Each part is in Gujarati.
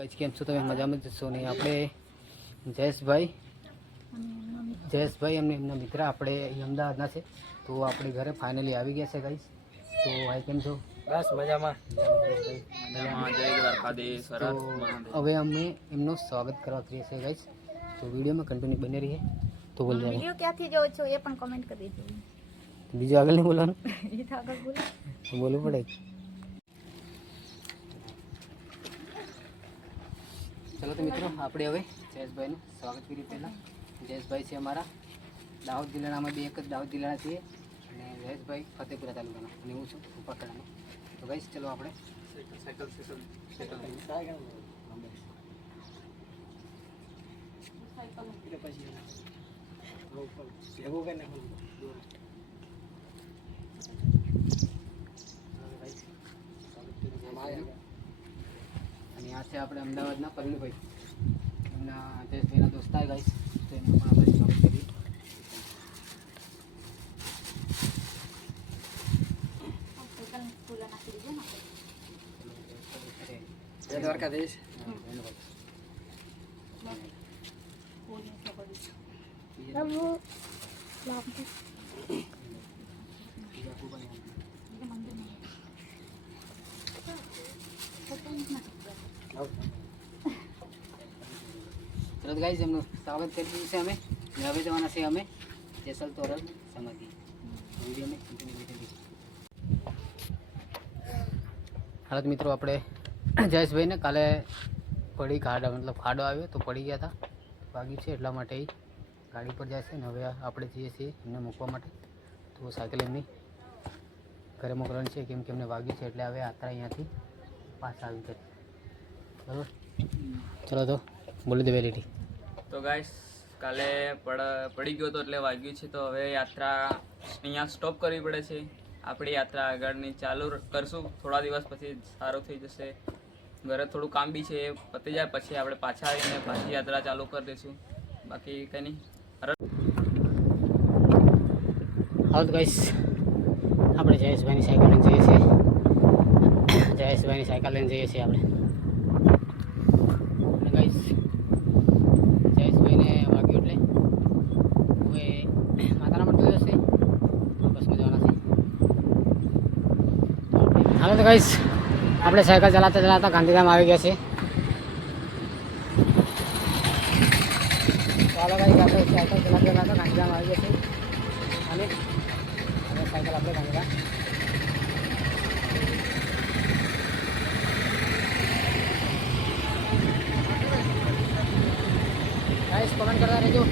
गाइस केम छो તમે મજામાં જ છો ને આપણે જયેશભાઈ અમને એમના મિત્ર આપણે અમદાવાદના છે તો આપણે ઘરે ફાઇનલી આવી ગયા છે ગાઈસ તો ભાઈ કેમ છો બસ મજામાં જય દ્વારકાધીશ હવે અમે એમનું સ્વાગત કરવા કરીએ છીએ ગાઈસ તો વિડીયોમાં કન્ટિન્યુ બને રહીએ તો બોલ જાવ વિડિયો ક્યાંથી જોવો છો એ પણ કમેન્ટ કરી દેજો બીજું આગળ નહીં બોલવાનું એ તો આગળ બોલો બોલવું પડે चलो तो मित्रों આપણે હવે જયેશભાઈનું સ્વાગત કરીએ પહેલાં જયેશભાઈ છે અમારા દાહોદ જિલ્લાના બે એક જ દાહોદ જિલ્લાના છીએ અને જયેશભાઈ ફતેપુરા તાલુકાના અને હું છું ઉપાકડાનો તો ગાઈસ ચલો આપણે અને આ છે આપણે અમદાવાદના પરવીનભાઈ એમના જયેશભાઈના દોસ્તાર ગાઈસ તો એમનું પણ આપણે સ્વાગત કરીએ જય દ્વારકાધીશ ચલો ગાઈસ એમનું સ્વાગત કરી દીધું છે અમે અને હવે જવાના છે અમે જેસલ તોરલ સમાધિ વિડીયોને કન્ટિન્યુ કરી હાલત મિત્રો આપણે જયેશભાઈને કાલે પડી ખાડો આવ્યો તો પડી ગયા હતા વાગ્યું છે એટલા માટે ગાડી પર જાય છે ને હવે આપણે જઈએ છીએ એમને મૂકવા માટે તો સાયકલ એમની ઘરે મોકલવાની છે કેમ કે એમને વાગ્યું છે એટલે હવે યાત્રા અહીંયાથી પાછા આવી કરી બરાબર ચલો તો બોલી દે વેલીટી તો ગાઈસ કાલે પડી ગયો તો એટલે વાગ્યું છે તો હવે યાત્રા અહીંયા સ્ટોપ કરવી પડે છે આપણી યાત્રા આગળની ચાલુ કરશું થોડા દિવસ પછી સારું થઈ જશે ઘરે થોડું કામ બી છે એ પતી જાય પછી આપણે પાછા આવીને પાછી યાત્રા ચાલુ કરી દઈશું બાકી કંઈ નહીં હાલ તો ગાઈસ આપણે જયેશભાઈની સાયકલ લઈને જઈએ છીએ આપણે અને ગાઈસ જયેશભાઈને વાગ્યું એટલે હવે માતાના મળતું જશે બસમાં જવાના છે હાલો તો ગાઈસ આપણે સાયકલ ચલાવતા ગાંધીધામ આવી ગયા છે ચાલો ગાઈસ આપણે સાયકલ ચલાવતા ગાંધીધામ આવી ગયા છે અને હવે સાયકલ આપણે ગાંધીધામ गाइस कमेंट करता रहजो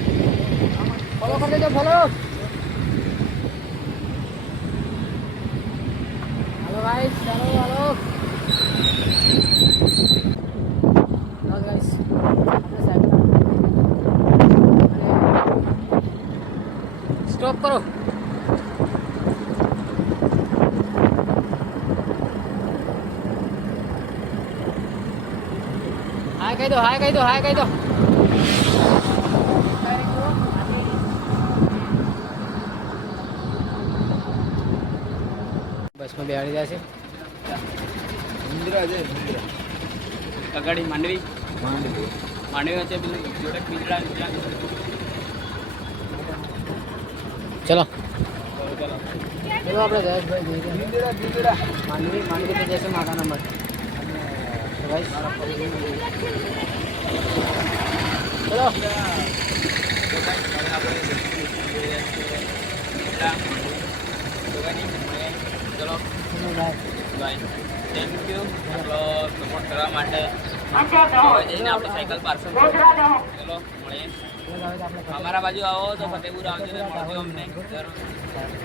फॉलो कर देजो फॉलो हेलो गाइस चलो हेलो गाइस अपने साइड स्टॉप करो हाय कह दो बस में बेहाड़ी जाए અગાડી માંડવી વચ્ચે પેલું જોડે પિંજરા चलो चलो આપણે જયેશભાઈ માંડવી તો જશે માતાના મઠ ચલો ચલો બાય થેન્ક યુ આપણો સપોર્ટ કરવા માટે જઈને આપણે સાયકલ પાર્સલ ચલો મળીએ અમારા બાજુ આવો તો ફતેપુર આવજો ને મળજો અમને જરૂર